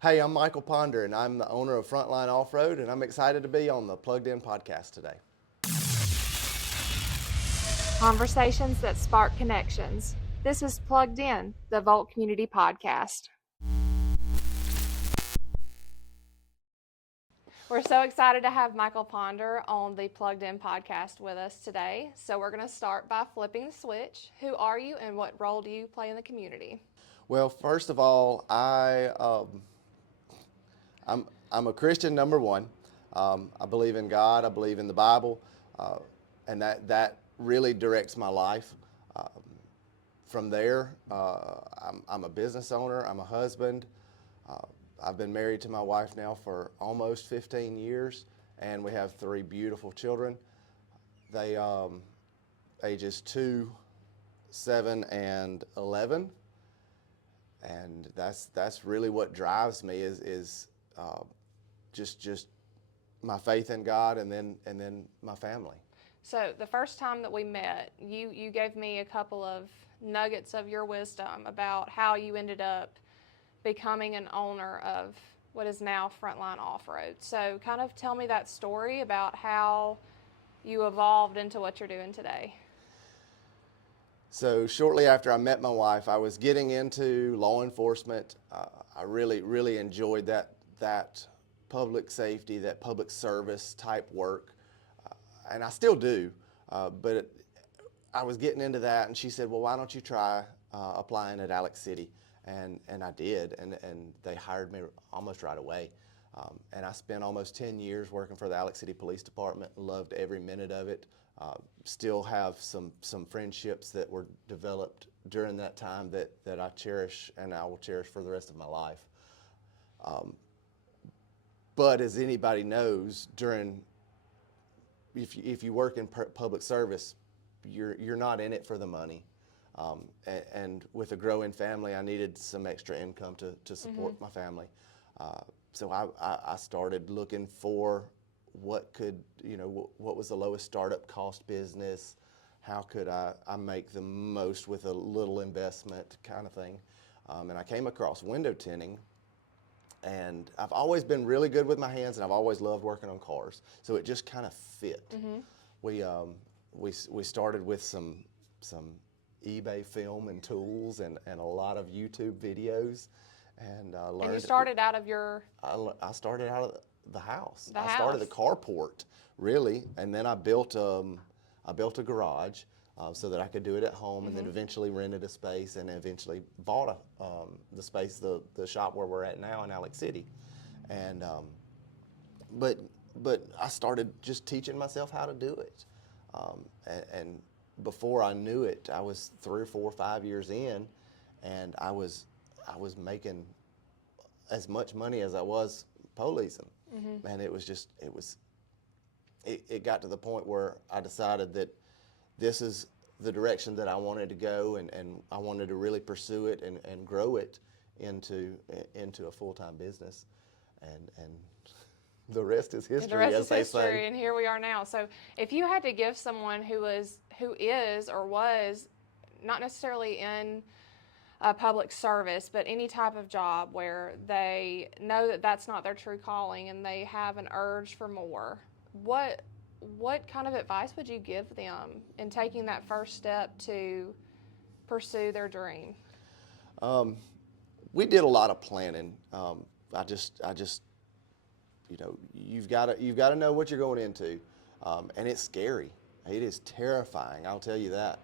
Hey, I'm Michael Ponder, and I'm the owner of Frontline Off-Road, and I'm excited to be on the Plugged In podcast today. Conversations that spark connections. This is Plugged In, the Volt Community Podcast. We're so excited to have Michael Ponder on the Plugged In podcast with us today. So we're going to start by flipping the switch. Who are you and what role do you play in the community? Well, first of all, I'm a Christian, number one. I believe in God. I believe in the Bible, and that really directs my life. From there, I'm a business owner. I'm a husband. I've been married to my wife now for almost 15 years, and we have three beautiful children. They ages 2, 7, and 11, and that's really what drives me is just my faith in God, and then my family. So the first time that we met, you gave me a couple of nuggets of your wisdom about how you ended up becoming an owner of what is now Frontline Off-Road. So kind of tell me that story about how you evolved into what you're doing today. So shortly after I met my wife, I was getting into law enforcement. I really enjoyed that public safety, that public service type work, and I still do. I was getting into that, and she said, "Well, why don't you try applying at Alex City?" And I did, and they hired me almost right away. And I spent almost 10 years working for the Alex City Police Department. Loved every minute of it. Still have some friendships that were developed during that time that I cherish, and I will cherish for the rest of my life. But as anybody knows, if you work in public service, you're not in it for the money. And with a growing family, I needed some extra income to support my family. So I started looking for what was the lowest startup cost business, how could I make the most with a little investment kind of thing. And I came across window tinting, and I've always been really good with my hands, and I've always loved working on cars. So it just kind of fit. We started with some eBay film and tools and a lot of YouTube videos, and learned. And you started out of your... I started out of the house. The I started the house. carport, really, and then I built a garage so that I could do it at home, and then eventually rented a space, and eventually bought the space, the shop where we're at now in Alex City, and but I started just teaching myself how to do it, and before I knew it, I was 3 or 4 or 5 years in, and I was making as much money as I was policing, and it got to the point where I decided that this is the direction that I wanted to go, and I wanted to really pursue it and grow it into a full-time business, and the rest is history, The rest as is they history, say. and here we are now. So if you had to give someone who is or was not necessarily in public service, but any type of job where they know that that's not their true calling and they have an urge for more, what kind of advice would you give them in taking that first step to pursue their dream? We did a lot of planning. I just you've got to know what you're going into, and it's scary. It is terrifying. I'll tell you that.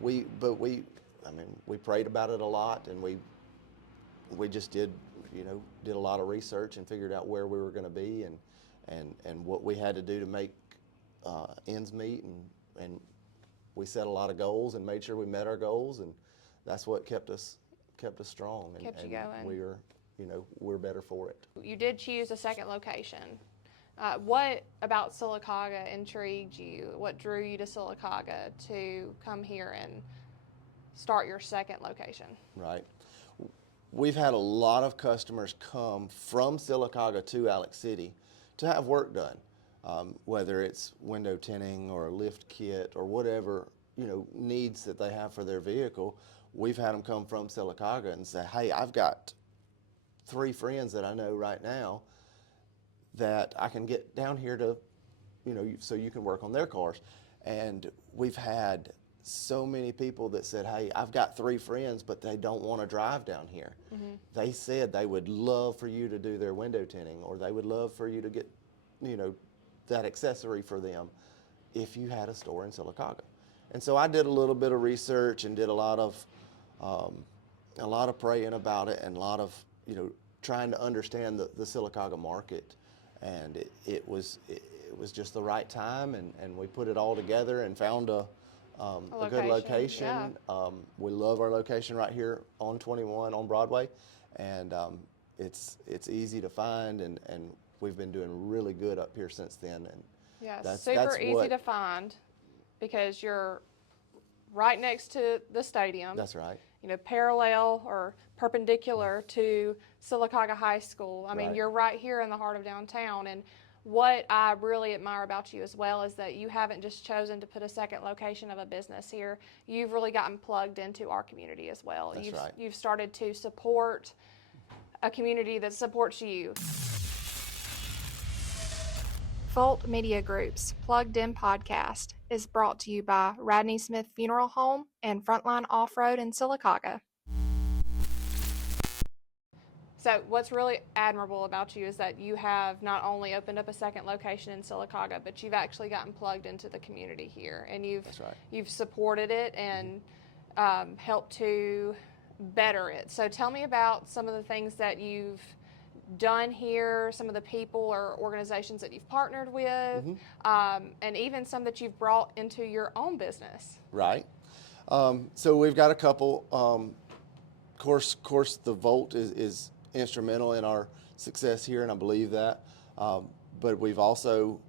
We prayed about it a lot, and we just did a lot of research and figured out where we were going to be and what we had to do to make ends meet, and we set a lot of goals and made sure we met our goals, and that's what kept us strong. Kept you going. We're better for it. You did choose a second location. What about Sylacauga intrigued you? What drew you to Sylacauga to come here and start your second location? Right. We've had a lot of customers come from Sylacauga to Alex City to have work done, whether it's window tinting or a lift kit or whatever needs that they have for their vehicle. We've had them come from Sylacauga and say, "Hey, I've got 3 friends that I know right now that I can get down here to, so you can work on their cars. And we've had so many people that said, hey, I've got 3 friends, but they don't want to drive down here. They said they would love for you to do their window tinting, or they would love for you to get, that accessory for them if you had a store in Sylacauga. And so I did a little bit of research and did a lot of praying about it, and a lot of, trying to understand the Sylacauga market. And it was just the right time, and we put it all together and found a good location. Yeah. We love our location right here on 21 on Broadway, and it's easy to find, and we've been doing really good up here since then. And Yeah, that's super easy what, to find because you're right next to the stadium. That's right. Parallel or perpendicular to Sylacauga High School. I mean, Right. you're right here in the heart of downtown. And what I really admire about you as well is that you haven't just chosen to put a second location of a business here. You've really gotten plugged into our community as well. That's right. You've started to support a community that supports you. Volt Media Group's Plugged In podcast is brought to you by Radney Smith Funeral Home and Frontline Off-Road in Sylacauga. So what's really admirable about you is that you have not only opened up a second location in Sylacauga, but you've actually gotten plugged into the community here, and That's right. you've supported it and helped to better it. So tell me about some of the things that you've done here, some of the people or organizations that you've partnered with, and even some that you've brought into your own business. Right. So we've got a couple. Course, the Volt is instrumental in our success here, and I believe that. But we've also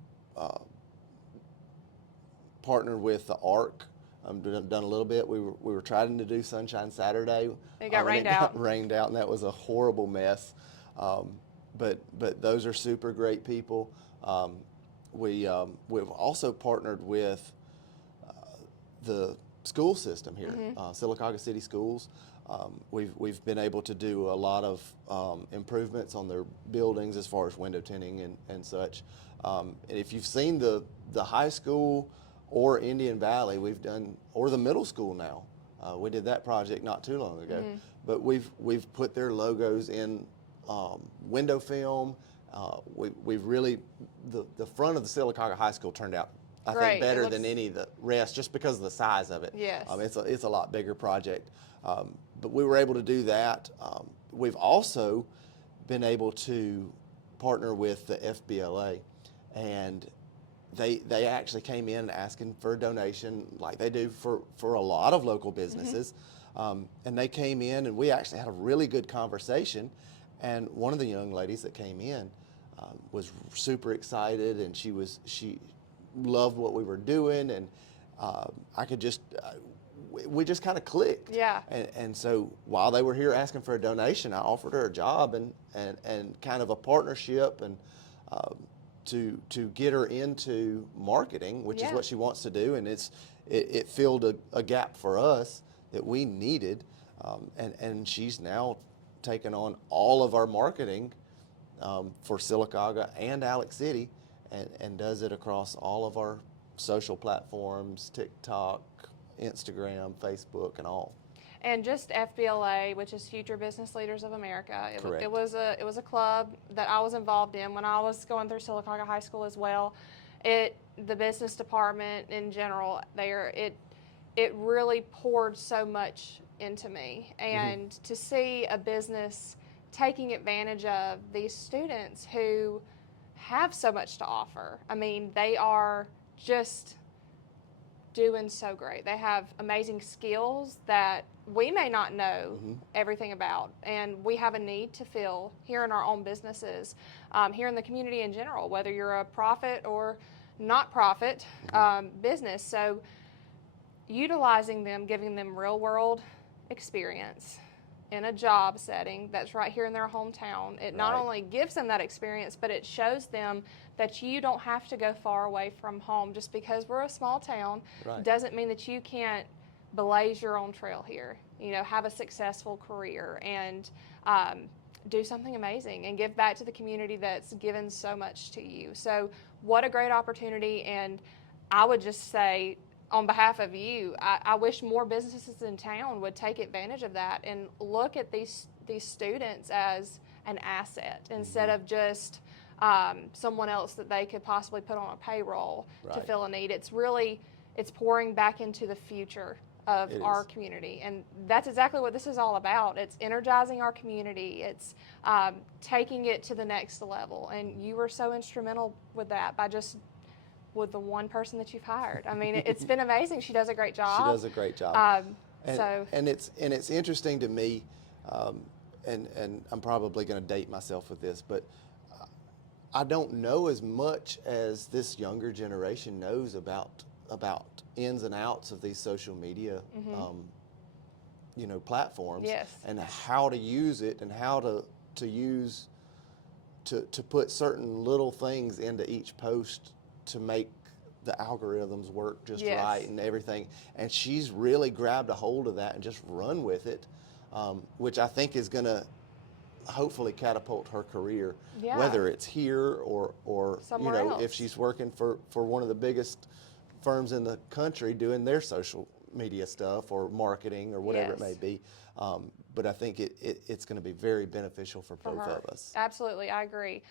partnered with the Arc. Done a little bit. We were trying to do Sunshine Saturday. It got rained out. Got rained out, and that was a horrible mess. But those are super great people. We've also partnered with the school system here, Sylacauga City Schools. We've been able to do a lot of improvements on their buildings as far as window tinting and such. And if you've seen the high school or Indian Valley, we've done, or the middle school now. We did that project not too long ago. But we've put their logos in window film. We've really, the front of the Sylacauga High School turned out, I think, better than any of the rest, just because of the size of it. Yes. It's a lot bigger project. But we were able to do that. We've also been able to partner with the FBLA, and they actually came in asking for a donation like they do for a lot of local businesses. And they came in, and we actually had a really good conversation. And one of the young ladies that came in was super excited, and she loved what we were doing, and we just kind of clicked. Yeah. And so while they were here asking for a donation, I offered her a job and kind of a partnership, and to get her into marketing, which is what she wants to do, and it filled a gap for us that we needed, and she's now taken on all of our marketing for Sylacauga and Alex City, and does it across all of our social platforms, TikTok, Instagram, Facebook, and all. And just FBLA, which is Future Business Leaders of America. Correct. It was a club that I was involved in when I was going through Sylacauga High School as well. The business department in general there, it really poured so much into me. And to see a business taking advantage of these students who have so much to offer. I mean, they are just doing so great. They have amazing skills that we may not know everything about, and we have a need to fill here in our own businesses, here in the community in general, whether you're a profit or not profit business. So utilizing them, giving them real world experience in a job setting that's right here in their hometown, it not only gives them that experience, but it shows them that you don't have to go far away from home. Just because we're a small town doesn't mean that you can't blaze your own trail here, have a successful career. And do something amazing and give back to the community that's given so much to you. So what a great opportunity. And I would just say, on behalf of you, I wish more businesses in town would take advantage of that and look at these students as an asset instead of just someone else that they could possibly put on a payroll to Right. fill a need. It's pouring back into the future of It our is. community, and that's exactly what this is all about. It's energizing our community. It's taking it to the next level, and you were so instrumental with that by just with the one person that you've hired. I mean, it's been amazing. She does a great job. She does a great job. And, So and it's interesting to me, and I'm probably going to date myself with this, but I don't know as much as this younger generation knows about ins and outs of these social media, platforms, Yes. and how to use it and how to use to put certain little things into each post to make the algorithms work just Yes. right and everything. And she's really grabbed a hold of that and just run with it, which I think is going to hopefully catapult her career, Yeah. whether it's here or Somewhere if else. she's working for one of the biggest firms in the country doing their social media stuff or marketing or whatever it Yes. may be. But I think it's going to be very beneficial for both her. of us. Absolutely, I agree.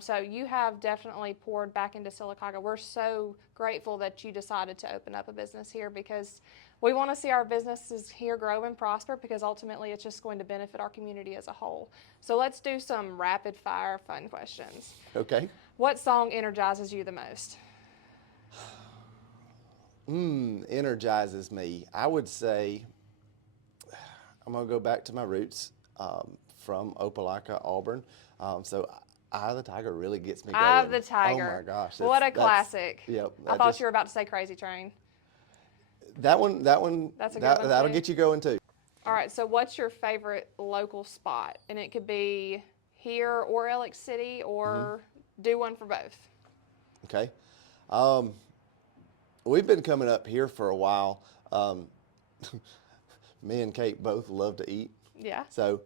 So you have definitely poured back into Sylacauga. We're so grateful that you decided to open up a business here because we want to see our businesses here grow and prosper because ultimately it's just going to benefit our community as a whole. So let's do some rapid fire fun questions. Okay. What song energizes you the most? Energizes me. I would say I'm going to go back to my roots, from Opelika, Auburn. So Eye of the Tiger really gets me going. Eye of the Tiger. Oh my gosh. What a that's- classic. Yep. I thought you were about to say Crazy Train. That one. That's a good one, That'll too. get you going too. All right, so what's your favorite local spot? And it could be here or Alex City or do one for both. Okay. We've been coming up here for a while. Me and Kate both love to eat. Yeah. So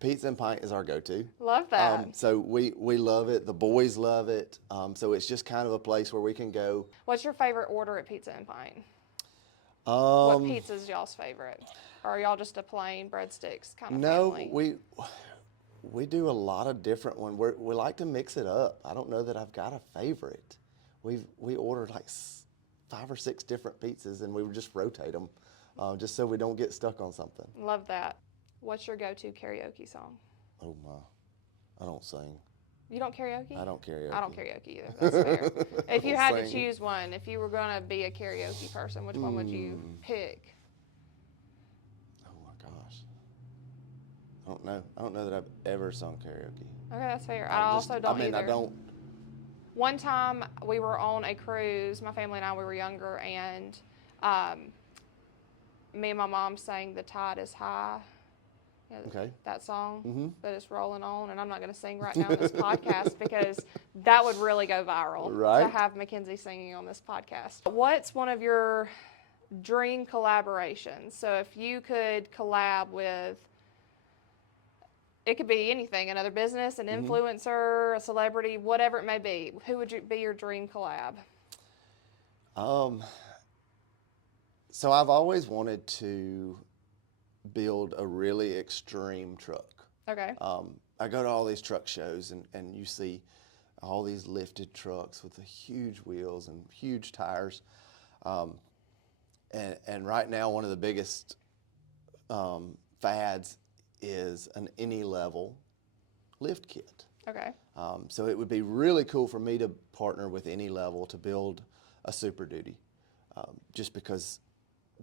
Pizza and Pint is our go-to. Love that. So we love it. The boys love it. So it's just kind of a place where we can go. What's your favorite order at Pizza and Pint? What Um, pizza's y'all's favorite? Or are y'all just a plain breadsticks kind of no, family? we do a lot of different ones. We like to mix it up. I don't know that I've got a favorite. We ordered like 5 or 6 different pizzas, and we would just rotate them, just so we don't get stuck on something. Love that. What's your go-to karaoke song? Oh my, I don't sing. You don't karaoke? I don't karaoke. I don't karaoke either. That's fair. If you I had don't to sing. choose one, if you were going to be a karaoke person, which one would you pick? Oh my gosh, I don't know that I've ever sung karaoke. Okay, that's fair. I also don't either. I don't. One time we were on a cruise, my family and I, we were younger, and me and my mom sang "The Tide is High," you know, Okay. that song that is rolling on. And I'm not going to sing right now on this podcast because that would really go viral to Right. have Mackenzie singing on this podcast. What's one of your dream collaborations? So if you could collab with, it could be anything, another business, an influencer, a celebrity, whatever it may be. Who would be your dream collab? So I've always wanted to build a really extreme truck. Okay. I go to all these truck shows and you see all these lifted trucks with the huge wheels and huge tires. And right now, one of the biggest fads is an any level lift kit. Okay. So it would be really cool for me to partner with any level to build a Super Duty, just because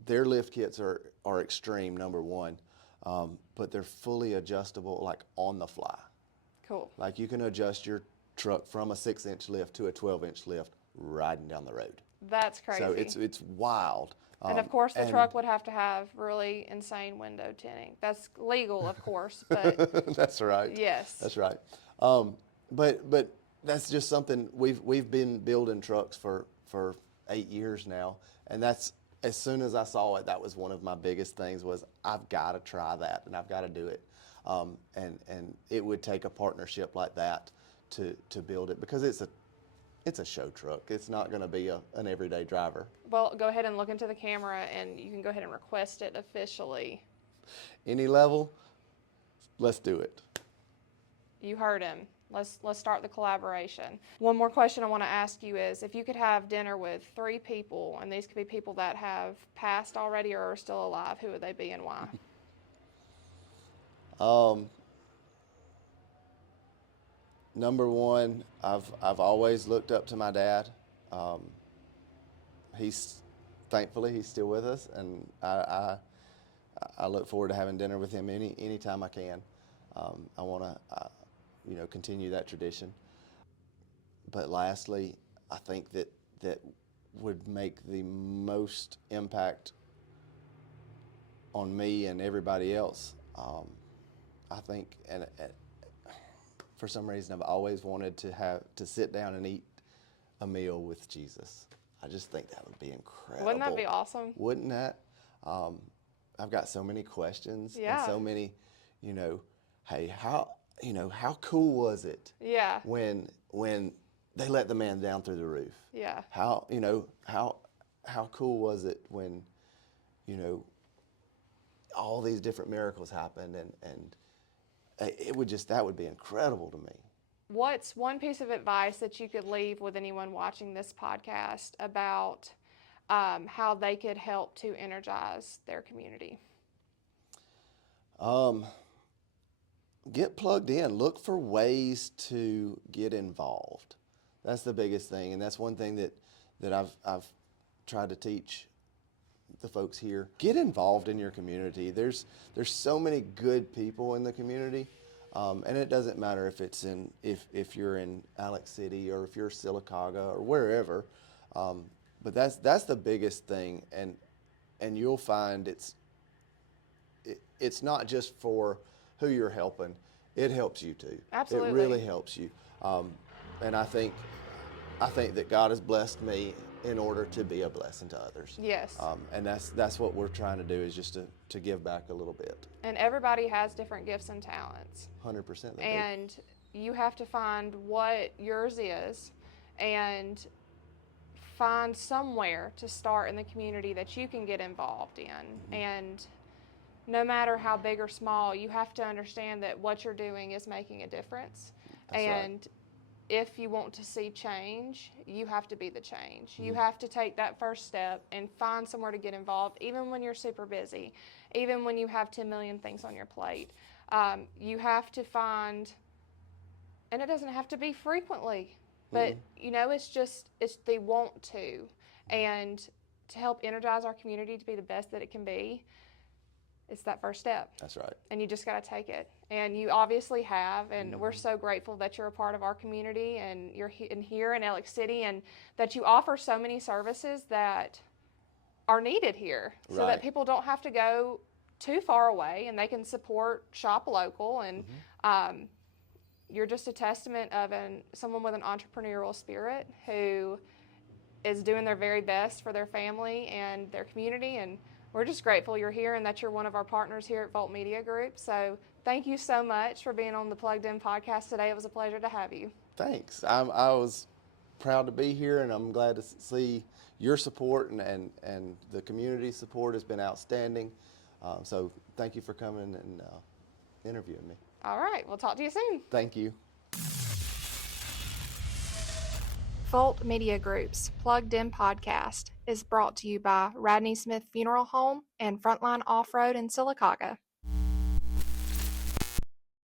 their lift kits are extreme, number one, but they're fully adjustable, like on the fly. Cool. Like you can adjust your truck from a 6-inch lift to a 12-inch lift riding down the road. That's crazy. So it's wild. and of course, the truck would have to have really insane window tinting. That's legal, of course, but That's right. yes. That's right. But that's just something we've been building trucks for 8 years now, and that's, as soon as I saw it, that was one of my biggest things was I've got to try that and I've got to do it. And it would take a partnership like that to build it, because it's a show truck. It's not going to be an everyday driver. Well, go ahead and look into the camera, and you can go ahead and request it officially. Any level, let's do it. You heard him. Let's start the collaboration. One more question I want to ask you is, if you could have dinner with 3 people, and these could be people that have passed already or are still alive, who would they be and why? Number one, I've always looked up to my dad. He's thankfully he's still with us, and I look forward to having dinner with him anytime I can. I want to continue that tradition. But lastly, I think that would make the most impact on me and everybody else. I think, and for some reason, I've always wanted to sit down and eat a meal with Jesus. I just think that would be incredible. Wouldn't that be awesome? Wouldn't that? I've got so many questions Yeah. and so many, hey, how cool was it? Yeah. When they let the man down through the roof? Yeah. How cool was it when, all these different miracles happened, and that would be incredible to me. What's one piece of advice that you could leave with anyone watching this podcast about how they could help to energize their community? Get plugged in. Look for ways to get involved. That's the biggest thing, and that's one thing that I've tried to teach the folks here. Get involved in your community. There's so many good people in the community, and it doesn't matter if you're in Alex City or if you're Sylacauga or wherever. But that's the biggest thing, and you'll find it's not just for who you're helping. It helps you too. Absolutely. It really helps you. And I think that God has blessed me in order to be a blessing to others. Yes. And that's what we're trying to do, is just to give back a little bit. And everybody has different gifts and talents. 100%. And you have to find what yours is and find somewhere to start in the community that you can get involved in. Mm-hmm. And no matter how big or small, you have to understand that what you're doing is making a difference. That's and right. If you want to see change, you have to be the change. Mm-hmm. You have to take that first step and find somewhere to get involved, even when you're super busy, even when you have 10 million things on your plate. You have to find, and it doesn't have to be frequently, but it's the want to. And to help energize our community to be the best that it can be, it's that first step. That's right. And you just got to take it. And you obviously have, and we're so grateful that you're a part of our community, and you're here in Alex City, and that you offer so many services that are needed here, so that people don't have to go too far away, and they can shop local. And you're just a testament of someone with an entrepreneurial spirit who is doing their very best for their family and their community. And we're just grateful you're here and that you're one of our partners here at Volt Media Group. So thank you so much for being on the Plugged In podcast today. It was a pleasure to have you. Thanks. I was proud to be here, and I'm glad to see your support, and the community support has been outstanding. So thank you for coming and interviewing me. All right. We'll talk to you soon. Thank you. Volt Media Group's Plugged In podcast is brought to you by Radney Smith Funeral Home and Frontline Off-Road in Sylacauga.